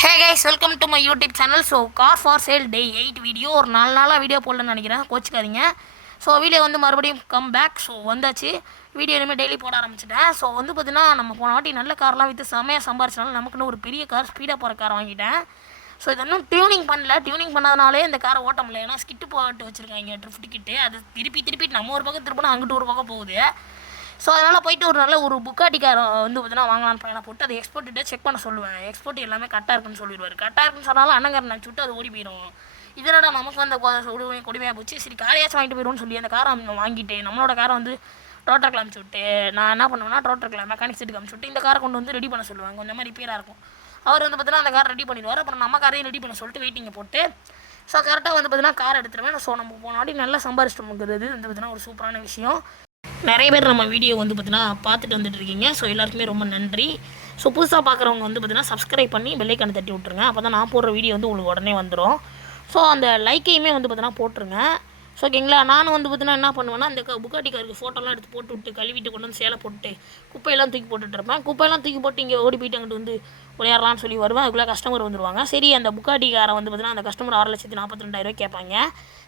Hey guys, welcome to my YouTube channel. So car for sale day 8 video ஒரு 4 நாளாக video போடலன்னு நினைக்கிறேன், கோச்சிக்காதீங்க. So video வந்து மறுபடியும் கம் பேக். ஸோ வந்தாச்சு, வீடியோ இனிமேல் டெய்லி போட ஆரம்பிச்சிட்டேன். ஸோ வந்து பார்த்தீங்கன்னா நம்ம போன வாட்டி நல்ல கார்லாம் விற்று செம்மையாக சம்பாரிச்சனால நமக்குன்னு ஒரு பெரிய கார், ஸ்பீடாக போகிற கார் வாங்கிட்டேன். ஸோ இது இன்னும் டியூனிங் பண்ணல. டியூனிங் பண்ணதுனாலே இந்த காரை ஓட்ட முடியல. ஏன்னா ஸ்கிட்டு போட்டு வச்சுருக்காங்க, ட்ரிஃப்ட் கிட்டு. அது திருப்பி நம்ம ஒரு பக்கம் திருப்பினா அங்கிட்டு ஒரு பக்கம் போகுது. ஸோ அதனால் போயிட்டு ஒரு நல்ல ஒரு புக்காட்டி காரை வந்து பார்த்தீங்கன்னா வாங்கலான்னு பையனை போட்டு அதை எக்ஸ்போர்ட்டு செக் பண்ண சொல்லுவேன். எக்ஸ்போர்ட் எல்லாமே கரெக்டாக இருக்குன்னு சொல்லிடுவார். கரெக்டாக இருக்குன்னு சொன்னாலும் அண்ணங்காரன் நினச்சி விட்டு அது ஓடி போயிடும். இதனோட நமக்கு அந்த கொடுமையாக போச்சு. சரி காரையாச்சும் வாங்கிட்டு போயிடும்னு சொல்லி அந்த காரை வாங்கிட்டு நம்மளோட காரை வந்து ரோட்டருக்கு அனுப்பிச்சி விட்டு நான் என்ன பண்ணுவேன்னா ரோட்டருக்கு மெக்கானிக் செட்டுக்கு அனுப்பிச்சி விட்டு இந்த காரை கொண்டு வந்து ரெடி பண்ண சொல்லுவாங்க. கொஞ்சம் மாதிரி ரிப்பேராக இருக்கும். அவர் வந்து பார்த்தீங்கன்னா அந்த காரை ரெடி பண்ணிடுவார். அப்புறம் நம்ம காரையும் ரெடி பண்ண சொல்லிட்டு வெயிட்டிங்கை போட்டு ஸோ கரெக்டாக வந்து பார்த்தீங்கன்னா கார் எடுத்துருவேன். ஸோ நம்ம போன வாட்டி நல்லா சம்பாரிச்சிட்டு இருக்கிறது வந்து பார்த்தீங்கன்னா ஒரு சூப்பரான விஷயம். நிறைய பேர் நம்ம வீடியோ வந்து பார்த்தீங்கன்னா பார்த்துட்டு வந்துட்டு இருக்கீங்க. ஸோ எல்லாருக்குமே ரொம்ப நன்றி. ஸோ புதுசாக பார்க்குறவங்க வந்து பார்த்தீங்கன்னா சப்ஸ்கிரைப் பண்ணி பெல்லைக்கான தட்டி விட்ருங்க. அப்போ தான் நான் போடுற வீடியோ வந்து உங்களுக்கு உடனே வந்துடும். ஸோ அந்த லைக்கையுமே வந்து பார்த்தீங்கன்னா போட்டுருங்க. ஸோ ஓகேங்களா. நானும் வந்து பார்த்தீங்கன்னா என்ன பண்ணுவேன்னா இந்த புக்காட்டி காருக்கு ஃபோட்டோலாம் எடுத்து போட்டு விட்டு கழுவிட்டு கொண்டு வந்து சேலை போட்டு குப்பையெல்லாம் தூக்கி போட்டுட்ருப்பேன். குப்பையெல்லாம் தூக்கி போட்டு இங்கே ஓடி போயிட்டு அங்கிட்டு வந்து விளையாடலாம்னு சொல்லி வருவேன். அதுக்குள்ளே கஸ்டமர் வந்துடுவாங்க. சரி அந்த புக்காட்டி காரை வந்து பார்த்தீங்கன்னா அந்த கஸ்டமர் 6,42,000 கேட்பாங்க.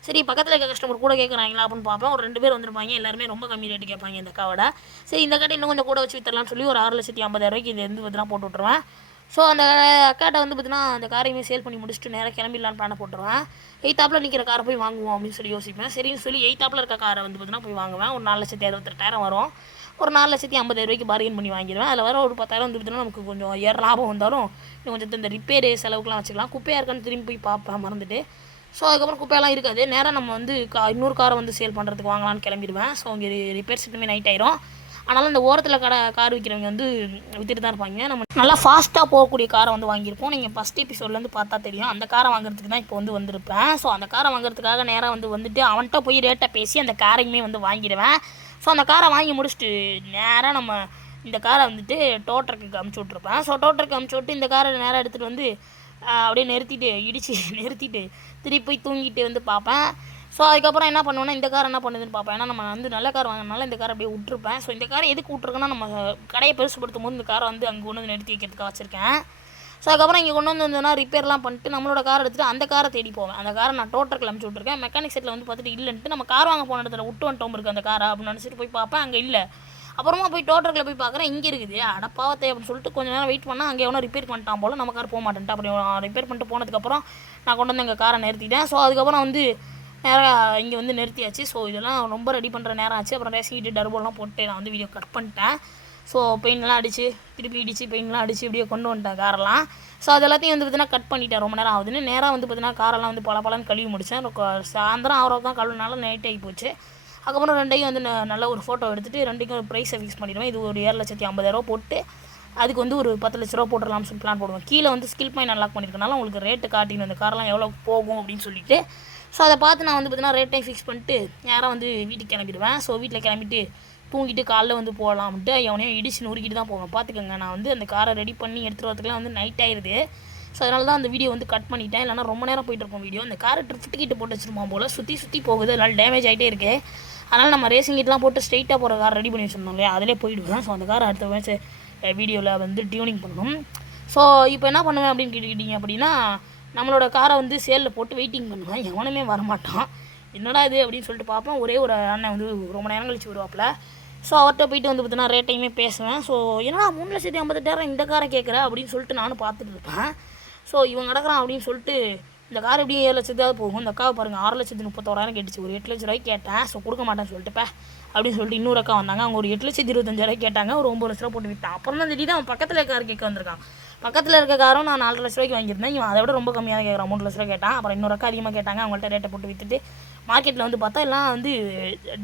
சரி பக்கத்தில் இருக்க கஸ்டமர் கூட கேட்குறாங்களா அப்படின்னு பார்ப்பேன். ஒரு 2 பேர் வந்துருப்பாங்க. எல்லாருமே ரொம்ப கம்மி ரேட்டு கேட்பாங்க இந்த காவோட. சரி இந்த காட்டை இன்னும் கொஞ்சம் கூட வச்சு வித்தரலாம்னு சொல்லி ஒரு 6,50,000 இது வந்து பார்த்தீங்கன்னா போட்டு விட்ருவேன். ஸோ அந்த அக்காட்டை வந்து பார்த்தீங்கன்னா அந்த காரையுமே சேல் பண்ணி முடிச்சுட்டு நேராக கிளம்பிடலான்னு பிளான போட்டுருவேன். எய்த்தாப்பில் நிற்கிற காரை போய் வாங்குவோம் அப்படின்னு சொல்லி யோசிப்பேன். சரின்னு சொல்லி எய்த்தாப்பில் இருக்க காரை வந்து பார்த்தீங்கன்னா போய் வாங்குவேன். ஒரு 4,68,000 வரும். ஒரு 4,50,000 பார்கெயின் பண்ணி வாங்கிடுவேன். அதில் வர ஒரு 10,000 வந்து பார்த்தீங்கன்னா நமக்கு கொஞ்சம் லாபம் வந்தாலும் இன்னும் கொஞ்சம் இந்த ரிப்பேரு செலவுக்குலாம் வச்சுக்கலாம். குப்பையாக இருக்கான்னு திரும்பி போய் பார்ப்பேன் மறந்துட்டு. ஸோ அதுக்கப்புறம் குப்பையெல்லாம் இருக்காது. நேராக நம்ம வந்து இன்னொரு காரை வந்து சேல் பண்ணுறதுக்கு வாங்கலான்னு கிளம்பிடுவேன். ஸோ இங்கே ரிப்பேர் செட்டுமே நைட் ஆயிரும். ஆனாலும் இந்த ஓரத்தில் கார் விற்கிறவங்க வந்து விற்றுட்டு தான் இருப்பாங்க. நம்ம நல்லா ஃபாஸ்ட்டாக போகக்கூடிய காரை வந்து வாங்கியிருப்போம். நீங்கள் ஃபஸ்ட் எபிசோட்லேருந்து பார்த்தா தெரியும். அந்த காரை வாங்குறதுக்கு தான் இப்போ வந்து வந்திருப்பேன். ஸோ அந்த காரை வாங்குறதுக்காக நேராக வந்துட்டு அவன்கிட்ட போய் ரேட்டை பேசி அந்த காரையுமே வந்து வாங்கிடுவேன். ஸோ அந்த காரை வாங்கி முடிச்சுட்டு நேராக நம்ம இந்த காரை வந்துட்டு டோட்டருக்கு அமுச்சு விட்ருப்பேன். ஸோ டோட்டருக்கு அமுச்சு விட்டு இந்த காரை நேராக எடுத்துகிட்டு வந்து அப்படியே நிறுத்திட்டு திருப்பி போய் தூங்கிட்டு வந்து பார்ப்பேன். ஸோ அதுக்கப்புறம் என்ன பண்ணுவேன்னா இந்த கார் என்ன பண்ணுதுன்னு பார்ப்பேன். ஏன்னா நம்ம வந்து நல்ல கார் வாங்கினால இந்த காரை அப்படியே விட்டுருப்பேன். ஸோ இந்த காரை எதுக்கு விட்ருக்கேன்னா நம்ம கடையை பெருசுப்படுத்தும் போது இந்த காரை வந்து அங்கே கொண்டு வந்து நிறுத்தி வைக்கிறதுக்காக வச்சுருக்கேன். ஸோ அதுக்கப்புறம் இங்கே கொண்டு வந்ததுன்னா ரிப்பேர்லாம் பண்ணிட்டு நம்மளோட காரை எடுத்துகிட்டு அந்த காரை தேடி போவேன். அந்த காரை நான் டோட்டருக்கு அனுப்பிச்சி விட்ருக்கேன். மெக்கானிக் செட்டில் வந்து பார்த்துட்டு இல்லைன்ட்டு நம்ம கார் வாங்க போன இடத்துல விட்டு வந்துட்டோம் இருக்குது அந்த காரை அப்படின்னு நினச்சிட்டு போய் பார்ப்பேன். அங்கே இல்லை. அப்புறமா போய் டோட்டரில் போய் பார்க்குறேன், இங்கே இருக்குது. அடப்பாவத்தை அப்படின்னு சொல்லிட்டு கொஞ்சம் நேரம் வெயிட் பண்ணால் அங்கே எவனோ ரிப்பேர் பண்ணிட்டான் போல். நம்ம கார் போக மாட்டேன்ட்டு அப்படி ரிப்பேர் பண்ணிட்டு போனதுக்கப்புறம் நான் கொண்டு வந்து எங்கள் காரை நிறுத்திட்டேன். ஸோ அதுக்கப்புறம் வந்து நேராக இங்கே வந்து நிறுத்தியாச்சு. ஸோ இதெல்லாம் ரொம்ப ரெடி பண்ணுற நேரம் ஆச்சு. அப்புறம் ரேசிங்கிட்டு டர்போலாம் போட்டு நான் வந்து வீடியோ கட் பண்ணிட்டேன். ஸோ பெயின்லாம் அடித்து திருப்பி இடித்து பெயின்லாம் அடித்து இப்படியே கொண்டு வந்துட்டேன் காரெல்லாம். ஸோ அது எல்லாத்தையும் வந்து பார்த்தீங்கன்னா கட் பண்ணிட்டேன். ரொம்ப நேரம் ஆகுதுன்னு நேராக வந்து பார்த்தீங்கன்னா காரெல்லாம் வந்து பலன்னு கழுவி முடித்தேன். சாயந்தரம் ஆகிறப்ப தான் கழுவினால நைட் ஆகி போச்சு. அதுக்கப்புறம் ரெண்டையும் வந்து நல்ல ஒரு ஃபோட்டோ எடுத்துகிட்டு ரெண்டுக்கும் ஒரு ப்ரைஸை ஃபிக்ஸ் பண்ணிடுவேன். இது ஒரு 7,50,000 போட்டு அதுக்கு வந்து ஒரு 10 லட்ச ரூபா போட்டுடலாம்னு சொல்லி பிளான் போடுவேன். கீழே வந்து ஸ்கில் பாயிண்ட் அன்லாக் பண்ணியிருக்கனால உங்களுக்கு ரேட்டு காட்டின்னு அந்த காரெலாம் எவ்வளோ போகும் அப்படின்னு சொல்லிட்டு ஸோ அதை பார்த்து நான் வந்து பார்த்தீங்கன்னா ரேட்டையும் ஃபிக்ஸ் பண்ணிட்டு நேராக வந்து வீட்டுக்கு கிளம்பிடுவேன். ஸோ வீட்டில் கிளம்பிட்டு தூங்கிட்டு காலைல வந்து போகலாம்ட்டு எவனையும் இடிச்சு நொறுக்கிட்டு தான் போவேன். பார்த்துக்கோங்க, நான் வந்து அந்த காரை ரெடி பண்ணி எடுத்துகிட்டு வரதுக்குலாம் வந்து நைட் ஆயிடுது. ஸோ அதனால தான் அந்த வீடியோ வந்து கட் பண்ணிட்டேன். இல்லைனா ரொம்ப நேரம் போயிட்டுருப்போம் வீடியோ. அந்த காரை ட்ரிஃப்ட் கிட்ட போட்டு வச்சுருப்போம் போல் சுற்றி போகுது. அதனால் டேமேஜ் ஆகிட்டே இருக்குது. அதனால் நம்ம ரேசிங் கிட்டலாம் போட்டு ஸ்ட்ரைட்டாக போகிற கார் ரெடி பண்ணி வச்சுருந்தோம் இல்லையா, அதிலே போயிடுவேன். ஸோ அந்த காரை அடுத்த மேட்ச் வீடியோவில் வந்து டியூனிங் பண்ணணும். ஸோ இப்போ என்ன பண்ணுவேன் அப்படின்னு கேட்டுக்கிட்டீங்க அப்படின்னா நம்மளோட காரை வந்து சேலில் போட்டு வெயிட்டிங் பண்ணுவேன். எவனுமே வரமாட்டான். என்னடா இது அப்படின்னு சொல்லிட்டு பார்ப்பேன். ஒரே ஒரு அண்ணன் வந்து ரொம்ப நேரம் கழிச்சு வருவாப்பில். ஸோ அவர்கிட்ட போயிட்டு வந்து பார்த்தீங்கன்னா ரேட்டையுமே பேசுவேன். ஸோ என்னடா 3,58,000 இந்த காரை கேட்குற அப்படின்னு சொல்லிட்டு நானும் பார்த்துட்டு இருப்பேன். ஸோ இவன் கிடக்குறான் அப்படின்னு சொல்லிட்டு இந்த கார் எப்படியும் 7 லட்சத்தாவது போகும். இந்த அக்காவை பாருங்கள் 6,31,000 கேட்டுச்சு. ஒரு 8 லட்ச ரூபாய்க்கு கேட்டேன். ஸோ கொடுக்க மாட்டேன்னு சொல்லிட்டுப்பா அப்படின்னு சொல்லிட்டு இன்னொரு அக்கா வந்தாங்க. அவங்க ஒரு 8,25,000 கேட்டாங்க. ஒரு 9 லட்ச ரூபா போட்டு விட்டான். அப்புறம் தான் திடீர்னு அவன் பக்கத்தில் கார் கேட்க வந்திருக்கான். பக்கத்தில் இருக்க காரும் நான் 4 லட்ச ரூபாய்க்கு வாங்கியிருந்தேன். இவன் அதை விட ரொம்ப கம்மியாக கேட்குறான். 3 லட்ச ரூபா கேட்டான். அப்புறம் இன்னொரு அக்கா அதிகமாக கேட்டாங்க. அவங்கள்ட்ட ரேட்டை போட்டு விற்றுட்டு மார்க்கெட்டில் வந்து பார்த்தா எல்லாம் வந்து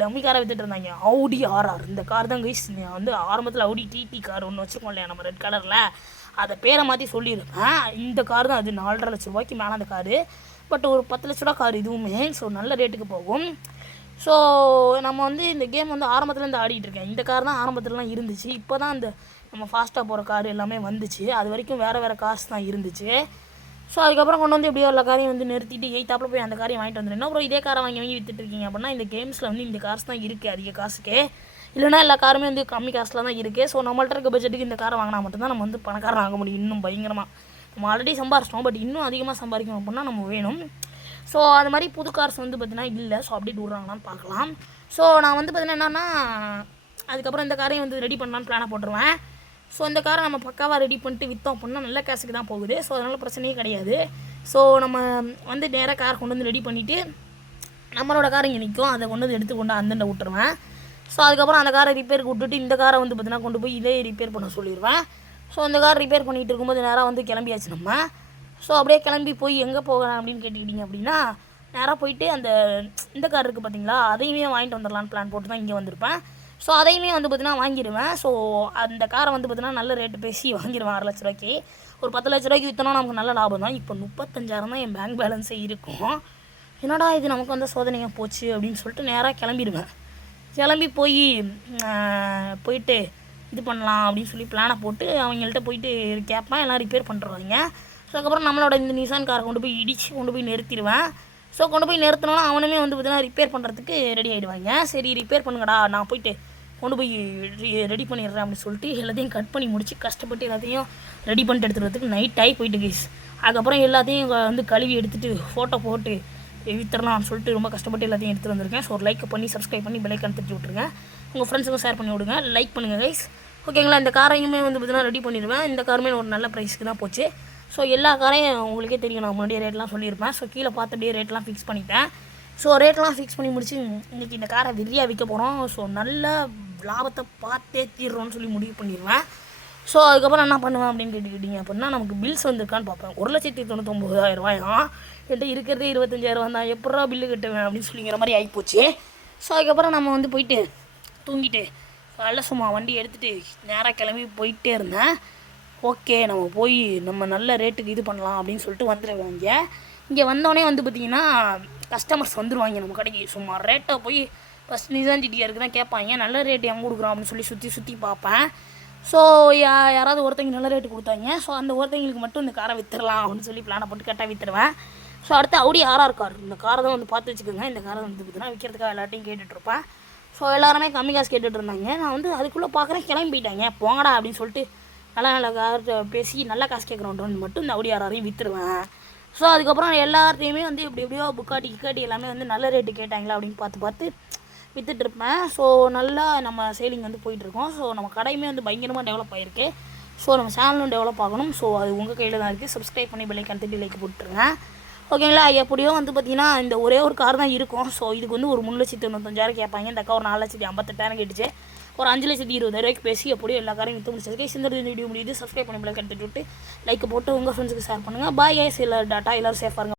டம்மி காரை விற்றுட்டு இருந்தாங்க. Audi RR இந்த கார் தான் கைஸ். வந்து ஆரம்பத்தில் Audi TT கார் ஒன்று வச்சுருக்கோம் இல்லையா நம்ம ரெட் கலரில், அதை பேரை மாற்றி சொல்லியிருப்பேன். இந்த கார் தான் அது 4.5 லட்ச ரூபாய்க்கு மேலே அந்த காரு. பட் ஒரு 10 லட்ச ரூபா கார் இதுவுமே. ஸோ நல்ல ரேட்டுக்கு போகும். ஸோ நம்ம வந்து இந்த கேம் வந்து ஆரம்பத்துலேருந்து ஆடிட்டு இருக்கேன். இந்த கார் தான் ஆரம்பத்துலலாம் இருந்துச்சு. இப்போ தான் அந்த நம்ம ஃபாஸ்ட்டாக போகிற கார் எல்லாமே வந்துச்சு. அது வரைக்கும் வேறு கார்ஸ் தான் இருந்துச்சு. ஸோ அதுக்கப்புறம் கொண்டு வந்து எப்படியோ எல்லா காரையும் வந்து நிறுத்திட்டு எய்த்தாப்பில் போய் அந்த காரையும் வாங்கிட்டு வந்துடுறேன். அப்புறம் இதே காரை வாங்கி விற்றுட்டு இருக்கீங்க அப்படின்னா இந்த கேம்ஸில் வந்து இந்த கார்ஸ் தான் இருக்குது அதிக காசுக்கு. இல்லைனா எல்லா காருமே வந்து கம்மி காசில் தான் இருக்குது. ஸோ நம்மள்ட்ட இருக்க பட்ஜெட்டுக்கு இந்த காரை வாங்கினா மட்டும்தான் நம்ம வந்து பணக்காரன் ஆக முடியும் இன்னும் பயங்கரமாக. நம்ம ஆல்ரெடி சம்பாரிச்சிட்டோம், பட் இன்னும் அதிகமாக சம்பாதிக்கணும் அப்படின்னா நம்ம வேணும். ஸோ அது மாதிரி புது கார்ஸ் வந்து பார்த்திங்கன்னா இல்லை. ஸோ அப்டேட் விட்றாங்களான்னு பார்க்கலாம். ஸோ நான் வந்து பார்த்திங்கன்னா என்னென்னா அதுக்கப்புறம் இந்த காரையும் வந்து ரெடி பண்ணலான்னு பிளானை போட்டுருவேன். ஸோ இந்த காரை நம்ம பக்காவாக ரெடி பண்ணிட்டு விற்றோம் அப்படின்னா நல்ல கேஸுக்கு தான் போகுது. ஸோ அதனால் பிரச்சனையே கிடையாது. ஸோ நம்ம வந்து நேராக கார் கொண்டு வந்து ரெடி பண்ணிவிட்டு நம்மளோட கார் இங்கே நிற்கும், அதை கொண்டு வந்து எடுத்து கொண்டு அந்தண்டை விட்டுருவேன். ஸோ அதுக்கப்புறம் அந்த காரை ரிப்பேருக்கு விட்டுட்டு இந்த காரை வந்து பார்த்திங்கன்னா கொண்டு போய் இதே ரிப்பேர் பண்ண சொல்லிடுவேன். ஸோ இந்த கார் ரிப்பேர் பண்ணிகிட்டு இருக்கும்போது நேராக வந்து கிளம்பியாச்சு நம்ம. ஸோ அப்படியே கிளம்பி போய் எங்கே போகிறேன் அப்படின்னு கேட்டுக்கிட்டிங்க அப்படின்னா நேராக போயிட்டு இந்த கார் இருக்குது பார்த்தீங்களா, அதையுமே வாங்கிட்டு வந்துடலான்னு பிளான் போட்டு தான் இங்கே வந்திருப்பேன். ஸோ அதையுமே வந்து பார்த்திங்கன்னா வாங்கிடுவேன். ஸோ அந்த காரை வந்து பார்த்திங்கன்னா நல்ல ரேட்டு பேசி வாங்கிடுவேன். 6 லட்ச ரூபாய்க்கு. ஒரு 10 லட்ச ரூபாய்க்கு விற்றோன்னா நமக்கு நல்ல லாபம் தான். இப்போ 35,000 தான் என் பேங்க் பேலன்ஸே இருக்கும். என்னடா இது நமக்கு வந்து சோதனையாக போச்சு அப்படின்னு சொல்லிட்டு நேராக கிளம்பிடுவேன். கிளம்பி போயிட்டு இது பண்ணலாம் அப்படின்னு சொல்லி பிளானை போட்டு அவங்கள்ட்ட போயிட்டு கேட்பேன். எல்லாம் ரிப்பேர் பண்ணுறாங்க. ஸோ அதுக்கப்புறம் நம்மளோட இந்த நிசான் காரை கொண்டு போய் இடித்து கொண்டு போய் நிறுத்திடுவேன். ஸோ கொண்டு போய் நிறுத்தினோன்னா அவனுமே வந்து பார்த்திங்கன்னா ரிப்பேர் பண்ணுறதுக்கு ரெடி ஆகிடுவாங்க. சரி ரிப்பேர் பண்ணுங்கடா, நான் போயிட்டு கொண்டு போய் ரெடி பண்ணிடுறேன் அப்படின்னு சொல்லிட்டு எல்லாத்தையும் கட் பண்ணி முடிச்சு கஷ்டப்பட்டு எல்லாத்தையும் ரெடி பண்ணிட்டு எடுத்துகிட்டு வரதுக்கு நைட் ஆகி போயிட்டு கைஸ். அதுக்கப்புறம் எல்லாத்தையும் வந்து கழுவி எடுத்துகிட்டு ஃபோட்டோ போட்டு வித்துடலாம்னு சொல்லிட்டு ரொம்ப கஷ்டப்பட்டு எல்லாத்தையும் எடுத்துகிட்டு வந்திருக்கேன். ஸோ ஒரு லைக் பண்ணி சப்ஸ்கிரைப் பண்ணி பெல் ஐக்கான் தட்டி விட்ருங்க. உங்கள் ஃப்ரெண்ட்ஸுக்கும் ஷேர் பண்ணி விடுங்க. லைக் பண்ணுங்கள் கைஸ். ஓகேங்களா. இந்த காரையுமே வந்து பார்த்திங்கன்னா ரெடி பண்ணிடுவேன். இந்த காருமே ஒரு நல்ல ப்ரைஸ்க்கு தான் போச்சு. ஸோ எல்லா காரையும் உங்களுக்கே தெரியும், நான் முன்னாடியே ரேட்லாம் சொல்லியிருப்பேன். ஸோ கீழே பார்த்துட்டே ரேட்லாம் ஃபிக்ஸ் பண்ணிட்டேன். ஸோ ரேட்லாம் ஃபிக்ஸ் பண்ணி முடிச்சு இன்றைக்கி இந்த காரை வெளியாக விற்க போகிறோம். ஸோ நல்ல லாபத்தை பார்த்தே தீர்றோன்னு சொல்லி முடிவு பண்ணிடுவேன். ஸோ அதுக்கப்புறம் என்ன பண்ணுவேன் அப்படின்னு கேட்டுக்கிட்டிங்க அப்படின்னா நமக்கு பில்ஸ் வந்திருக்கான்னு பார்ப்பேன். 1,99,000 ரூபாயா என்கிட்ட இருக்கிறதே 25,000 தான், எப்படா பில்லு கட்டுவேன் அப்படின்னு சொல்லிங்கிற மாதிரி ஆகிப்போச்சு. ஸோ அதுக்கப்புறம் நம்ம வந்து போயிட்டு தூங்கிட்டு காலைல சும்மா வண்டி எடுத்துகிட்டு நேராக கிளம்பி போயிட்டே இருந்தேன். ஓகே நம்ம போய் நம்ம நல்ல ரேட்டுக்கு இது பண்ணலாம் அப்படின்னு சொல்லிட்டு வந்துடுவாங்க. இங்கே வந்தோடனே வந்து பார்த்திங்கன்னா கஸ்டமர்ஸ் வந்துடுவாங்க நம்ம கடைக்கு. சும்மா ரேட்டை போய் ஃபஸ்ட் நிசான் ஜிடிஆருக்கு தான் கேட்பாங்க, நல்ல ரேட்டு எங்கே கொடுக்குறோம் அப்படின்னு சொல்லி சுற்றி பார்ப்பேன். ஸோ யாராவது ஒருத்தங்க நல்ல ரேட்டு கொடுத்தாங்க. ஸோ அந்த ஒருத்தங்களுக்கு மட்டும் இந்த காரை விற்றுடலாம் அப்படின்னு சொல்லி பிளானை போட்டு கேட்டால் விற்றுருவேன். ஸோ அடுத்து Audi RR கார், இந்த காரை தான் வந்து பார்த்து வச்சுக்கோங்க. இந்த காரை வந்து பார்த்திங்கன்னா விற்கிறதுக்காக எல்லாத்தையும் கேட்டுட்ருப்பேன். ஸோ எல்லாருமே கம்மி காசு கேட்டுட்டு இருந்தாங்க. நான் வந்து அதுக்குள்ளே பார்க்குறேன் கிளம்பி போயிட்டாங்க. போங்கடா அப்படின்னு சொல்லிட்டு நல்ல கார் பேசி நல்ல காசு கேட்குறோன்றவன் மட்டும் இந்த Audi RRஐயும் விற்றுருவேன். ஸோ அதுக்கப்புறம் எல்லாத்தையுமே வந்து எப்படியோ புக்காட்டி எல்லாமே வந்து நல்ல ரேட்டு கேட்டாங்களா அப்படின்னு பார்த்து விற்றுட்ருப்பேன். ஸோ நல்லா நம்ம சேலிங் வந்து போயிட்டுருக்கோம். ஸோ நம்ம கடையுமே வந்து பயங்கரமாக டெவலப் ஆகிருக்கு. ஸோ நம்ம சேனலும் டெவலப் ஆகணும். ஸோ அது உங்கள் கையில் தான் இருக்குது. சப்ஸ்கிரைப் பண்ணி பெல் ஐக்கான் தட்டி லைக் போட்டுருங்க. ஓகேங்களா. எப்படியோ வந்து பார்த்திங்கன்னா இந்த ஒரே ஒரு கார் தான் இருக்கும். ஸோ இதுக்கு வந்து ஒரு 3,95,000 கேட்பாங்க. இந்த அக்கா ஒரு 4,58,000 கேட்டுச்சு. ஒரு 5,20,000 பேசி எப்படியோ எல்லா காரையும் விற்று முடிச்சதுக்கு இந்த வீடியோ முடியுது. சப்ஸ்கிரைப் பண்ணி பெல் ஐக்கான் தட்டி விட்டு லைக் போட்டு உங்கள் ஃப்ரெண்ட்ஸுக்கு ஷேர் பண்ணுங்கள். Bye guys. இல்லை டாட்டா, எல்லோரும் சேஃபாக இருங்க.